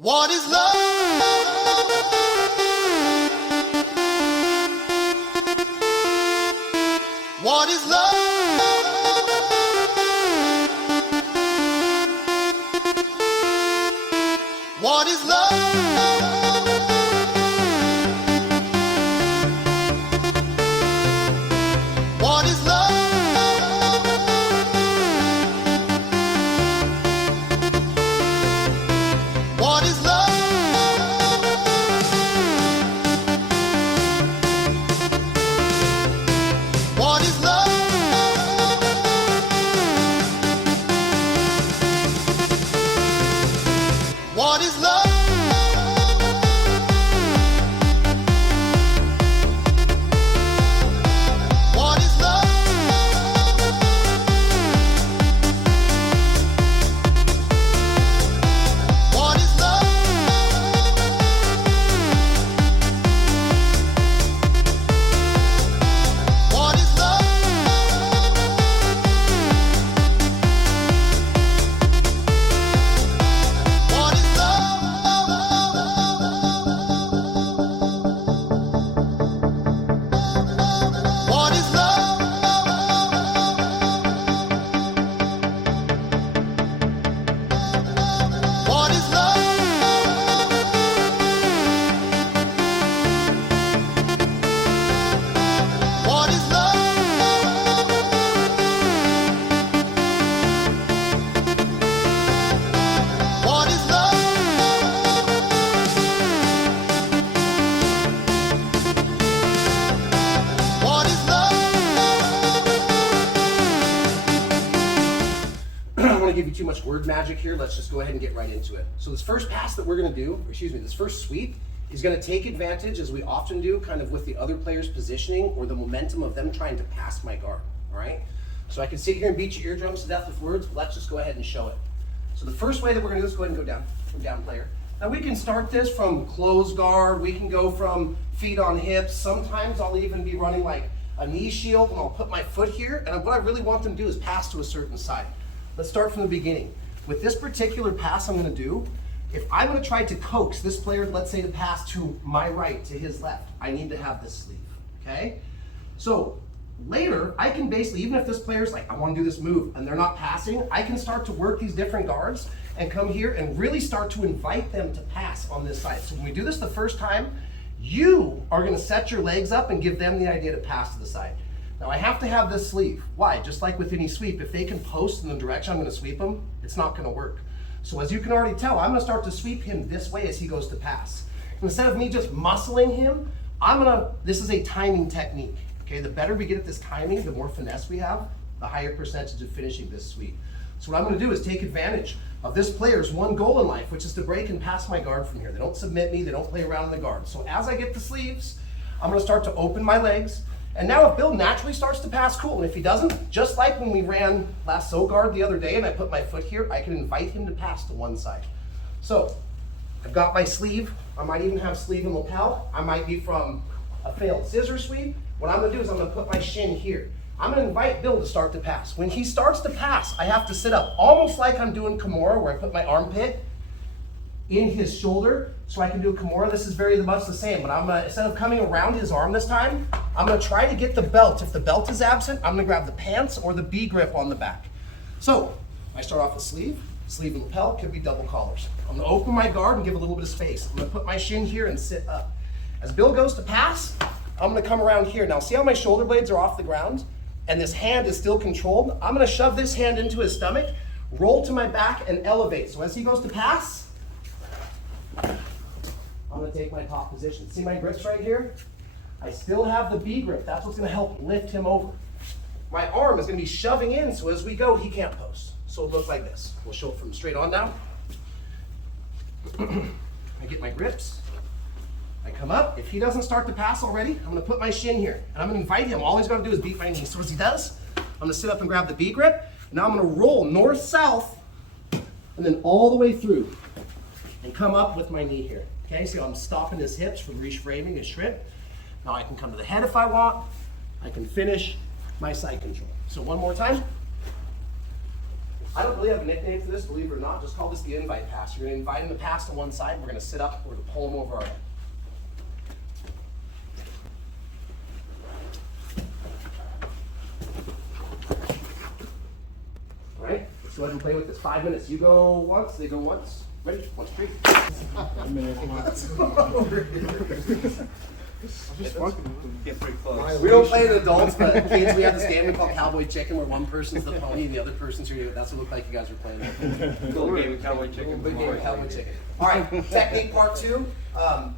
What is love? What is love? What is love? What is love? What is love? What is love? What is love? What is love? What is love? What is love? What is love? What is love? What is love? What is love? What is love? What is love? I don't want to give you too much word magic here. Let's just go ahead and get right into it. So this first pass that we're going to do, or excuse me, this first sweep is going to take advantage, as we often do, kind of with the other player's positioning or the momentum of them trying to pass my guard, all right? So I can sit here and beat your eardrums to death with words, but let's just go ahead and show it. So the first way that we're going to do is go ahead and go down, from down player. Now we can start this from closed guard, we can go from feet on hips. Sometimes I'll even be running like a knee shield and I'll put my foot here, and what I really want them to do is pass to a certain side. Let's start from the beginning. With this particular pass I'm going to do, if I'm going to try to coax this player, let's say to pass to my right, to his left, I need to have this sleeve, okay? So later, I can basically, even if this player's like, I want to do this move, and they're not passing, I can start to work these different guards and come here and really start to invite them to pass on this side. So when we do this the first time, you are going to set your legs up and give them the idea to pass to the side. Now I have to have this sleeve. Why? Just like with any sweep, if they can post in the direction I'm going to sweep them, it's not going to work. So as you can already tell, I'm going to start to sweep him this way as he goes to pass. Instead of me just muscling him, this is a timing technique. Okay, the better we get at this timing, the more finesse we have, the higher percentage of finishing this sweep. So what I'm going to do is take advantage of this player's one goal in life, which is to break and pass my guard from here. They don't submit me, they don't play around in the guard. So as I get the sleeves, I'm going to start to open my legs. And now if Bill naturally starts to pass, cool. And if he doesn't, just like when we ran lasso guard the other day and I put my foot here, I can invite him to pass to one side. So I've got my sleeve. I might even have sleeve and lapel. I might be from a failed scissor sweep. What I'm going to do is I'm going to put my shin here. I'm going to invite Bill to start to pass. When he starts to pass, I have to sit up almost like I'm doing Kimura, where I put my armpit in his shoulder so I can do a Kimura. This is very much the same, but I'm gonna, instead of coming around his arm this time, I'm gonna try to get the belt. If the belt is absent, I'm gonna grab the pants or the B grip on the back. So I start off with sleeve and lapel, could be double collars. I'm gonna open my guard and give a little bit of space. I'm gonna put my shin here and sit up. As Bill goes to pass, I'm gonna come around here. Now see how my shoulder blades are off the ground and this hand is still controlled? I'm gonna shove this hand into his stomach, roll to my back and elevate. So as he goes to pass, I'm going to take my top position. See my grips right here? I still have the B grip. That's what's going to help lift him over. My arm is going to be shoving in, so as we go, he can't post. So it looks like this. We'll show it from straight on now. I get my grips. I come up. If he doesn't start to pass already, I'm going to put my shin here. And I'm going to invite him. All he's got to do is beat my knee. So as he does, I'm going to sit up and grab the B grip. Now I'm going to roll north-south and then all the way through and come up with my knee here. Okay, so I'm stopping his hips from reframing his shrimp. Now I can come to the head if I want. I can finish my side control. So one more time. I don't really have a nickname for this, believe it or not. Just call this the invite pass. You're going to invite him to pass to one side. We're going to sit up. We're going to pull him over our head. All right, let's go ahead and play with this. 5 minutes. You go once, they go once. Ready? 1, 2, 3. 1 minute. Let's go over here. Get pretty close. We don't play in adults, but kids, we have this game we call Cowboy Chicken where one person's the pony and the other person's here. That's what it looked like you guys were playing. Little game of Cowboy Chicken. Big game of Cowboy Chicken. All right, technique part 2.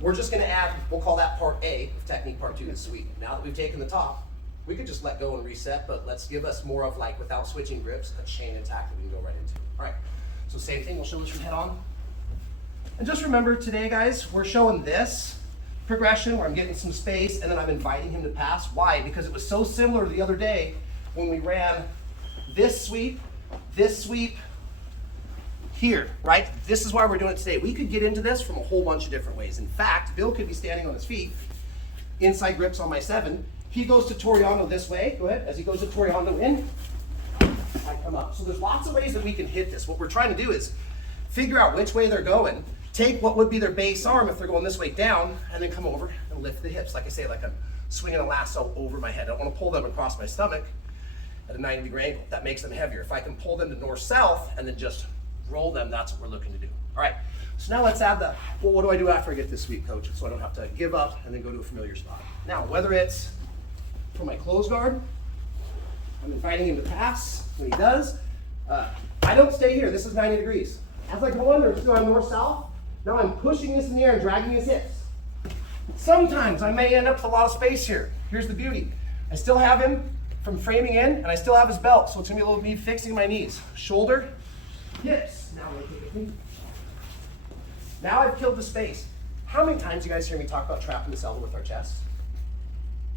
We're just going to add, we'll call that part A of technique part 2 to the sweep. Now that we've taken the top, we could just let go and reset, but let's give us more of, like, without switching grips, a chain attack that we can go right into. All right, so same thing, we'll show this from head on. And just remember today, guys, we're showing this progression where I'm getting some space and then I'm inviting him to pass. Why? Because it was so similar to the other day when we ran this sweep, here, right? This is why we're doing it today. We could get into this from a whole bunch of different ways. In fact, Bill could be standing on his feet, inside grips on my 7. He goes to Toriano this way. Go ahead. As he goes to Toriano in, I come up. So there's lots of ways that we can hit this. What we're trying to do is figure out which way they're going, take what would be their base arm if they're going this way down, and then come over and lift the hips. Like I say, like I'm swinging a lasso over my head. I don't want to pull them across my stomach at a 90-degree angle. That makes them heavier. If I can pull them to north-south and then just roll them, that's what we're looking to do. All right, so now let's add the, well, what do I do after I get this sweep, coach? So I don't have to give up and then go to a familiar spot. Now, whether it's for my close guard, I'm inviting him to pass. When he does, I don't stay here. This is 90 degrees. As I go under, so I'm north-south. Now I'm pushing this in the air and dragging his hips. Sometimes I may end up with a lot of space here. Here's the beauty. I still have him from framing in, and I still have his belt, so it's gonna be a little me fixing my knees. Shoulder, hips. Now we're taking. Now I've killed the space. How many times you guys hear me talk about trapping this elbow with our chest?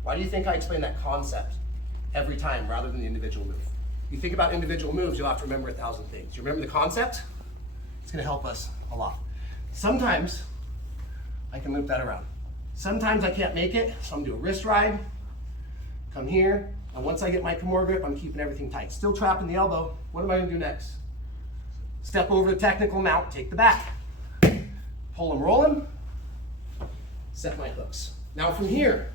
Why do you think I explain that concept every time rather than the individual move? You think about individual moves, you'll have to remember 1,000 things. You remember the concept? It's gonna help us a lot. Sometimes I can loop that around. Sometimes I can't make it, so I'm gonna do a wrist ride, come here, and once I get my Kimura grip, I'm keeping everything tight. Still trapping the elbow. What am I gonna do next? Step over the technical mount, take the back. Pull them, roll them, set my hooks. Now from here,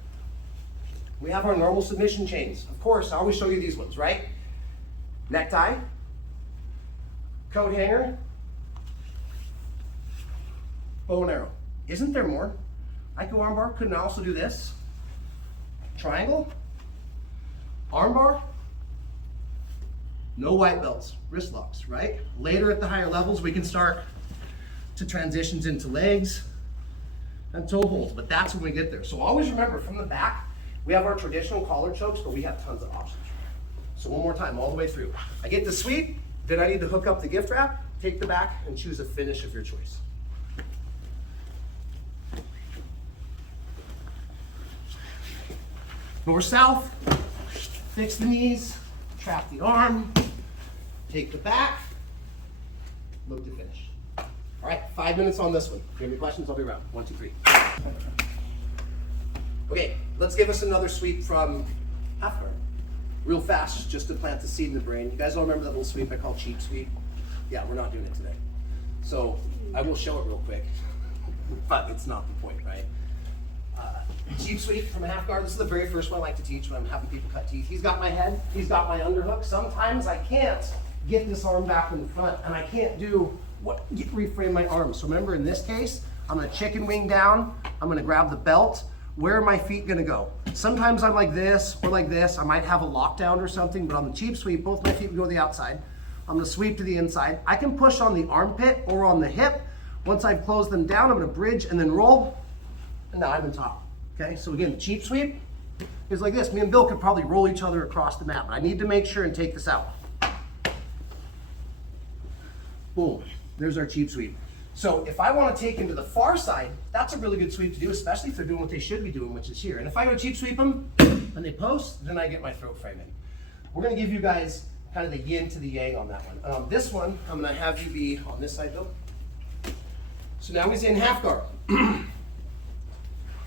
we have our normal submission chains. Of course, I always show you these ones, right? Necktie, coat hanger, bow and arrow. Isn't there more? I go armbar, couldn't I also do this? Triangle, armbar, no white belts, wrist locks, right? Later at the higher levels, we can start to transitions into legs and toe holds, but that's when we get there. So always remember, from the back, we have our traditional collar chokes, but we have tons of options. So one more time, all the way through. I get the sweep, then I need to hook up the gift wrap, take the back, and choose a finish of your choice. North-south, fix the knees, trap the arm, take the back, look to finish. All right, 5 minutes on this one. If you have any questions, I'll be around. 1, 2, 3. Okay, let's give us another sweep from half guard. Real fast, just to plant the seed in the brain. You guys all remember that little sweep I call cheap sweep? Yeah, we're not doing it today. So I will show it real quick, but it's not the point, right? Cheap sweep from a half guard. This is the very first one I like to teach when I'm having people cut teeth. He's got my head, he's got my underhook. Sometimes I can't get this arm back in the front, and I can't reframe my arm. So remember, in this case, I'm gonna chicken wing down, I'm gonna grab the belt. Where are my feet gonna go? Sometimes I'm like this or like this. I might have a lockdown or something, but on the cheap sweep, both my feet go to the outside. I'm gonna sweep to the inside. I can push on the armpit or on the hip. Once I've closed them down, I'm gonna bridge and then roll, and now I'm in top. Okay, so again, the cheap sweep is like this. Me and Bill could probably roll each other across the mat, but I need to make sure and take this out. Boom, there's our cheap sweep. So if I want to take him to the far side, that's a really good sweep to do, especially if they're doing what they should be doing, which is here. And if I go cheap sweep them and they post, then I get my throat frame in. We're gonna give you guys kind of the yin to the yang on that one. On this one, I'm gonna have you be on this side, Bill. So now he's in half guard.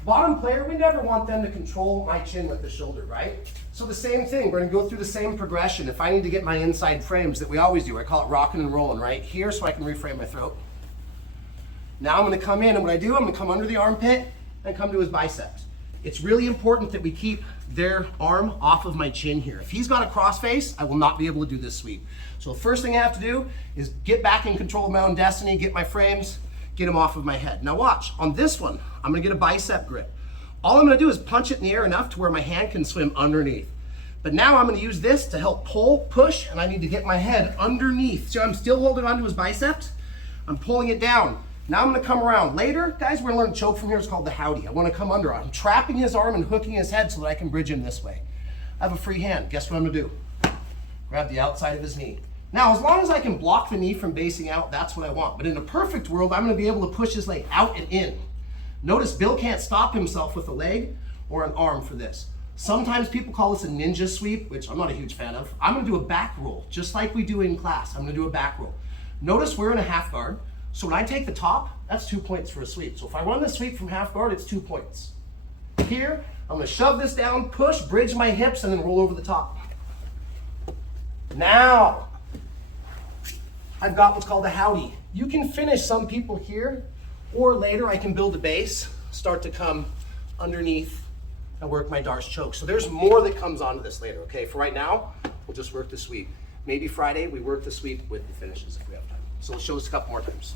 Bottom player, we never want them to control my chin with the shoulder, right? So the same thing, we're gonna go through the same progression. If I need to get my inside frames that we always do, I call it rocking and rolling, right? Here, so I can reframe my throat. Now I'm gonna come in, and what I do, I'm gonna come under the armpit and come to his biceps. It's really important that we keep their arm off of my chin here. If he's got a cross face, I will not be able to do this sweep. So the first thing I have to do is get back in control of my own destiny, get my frames, get him off of my head. Now watch, on this one, I'm gonna get a bicep grip. All I'm gonna do is punch it in the air enough to where my hand can swim underneath. But now I'm gonna use this to help pull, push, and I need to get my head underneath. So I'm still holding onto his biceps, I'm pulling it down. Now I'm gonna come around. Later, guys, we're gonna learn a choke from here. It's called the howdy. I wanna come under. I'm trapping his arm and hooking his head so that I can bridge him this way. I have a free hand. Guess what I'm gonna do? Grab the outside of his knee. Now, as long as I can block the knee from basing out, that's what I want. But in a perfect world, I'm gonna be able to push his leg out and in. Notice Bill can't stop himself with a leg or an arm for this. Sometimes people call this a ninja sweep, which I'm not a huge fan of. I'm gonna do a back roll, just like we do in class. I'm gonna do a back roll. Notice we're in a half guard. So when I take the top, that's 2 points for a sweep. So if I run the sweep from half guard, it's 2 points. Here, I'm gonna shove this down, push, bridge my hips, and then roll over the top. Now, I've got what's called a howdy. You can finish some people here, or later I can build a base, start to come underneath and work my Darce choke. So there's more that comes onto this later, okay? For right now, we'll just work the sweep. Maybe Friday, we work the sweep with the finishes if we have time. So let's show this a couple more times.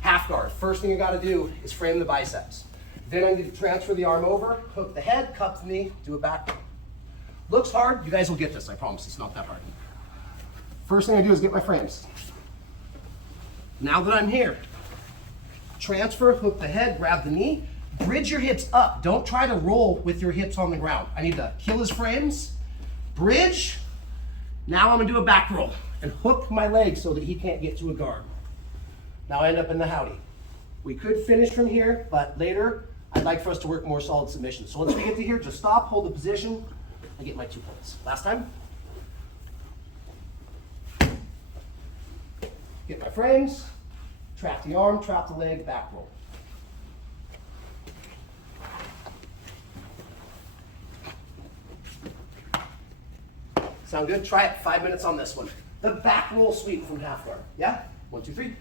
Half guard, first thing you gotta do is frame the biceps. Then I need to transfer the arm over, hook the head, cup the knee, do a back roll. Looks hard, you guys will get this, I promise, it's not that hard. First thing I do is get my frames. Now that I'm here, transfer, hook the head, grab the knee, bridge your hips up. Don't try to roll with your hips on the ground. I need to kill his frames, bridge. Now I'm gonna do a back roll and hook my leg so that he can't get to a guard. Now I end up in the howdy. We could finish from here, but later I'd like for us to work more solid submissions. So once we get to here, just stop, hold the position, I get my 2 points. Last time. Get my frames, trap the arm, trap the leg, back roll. Sound good? Try it, 5 minutes on this one. The back roll sweep from half guard. Yeah? 1, 2, 3.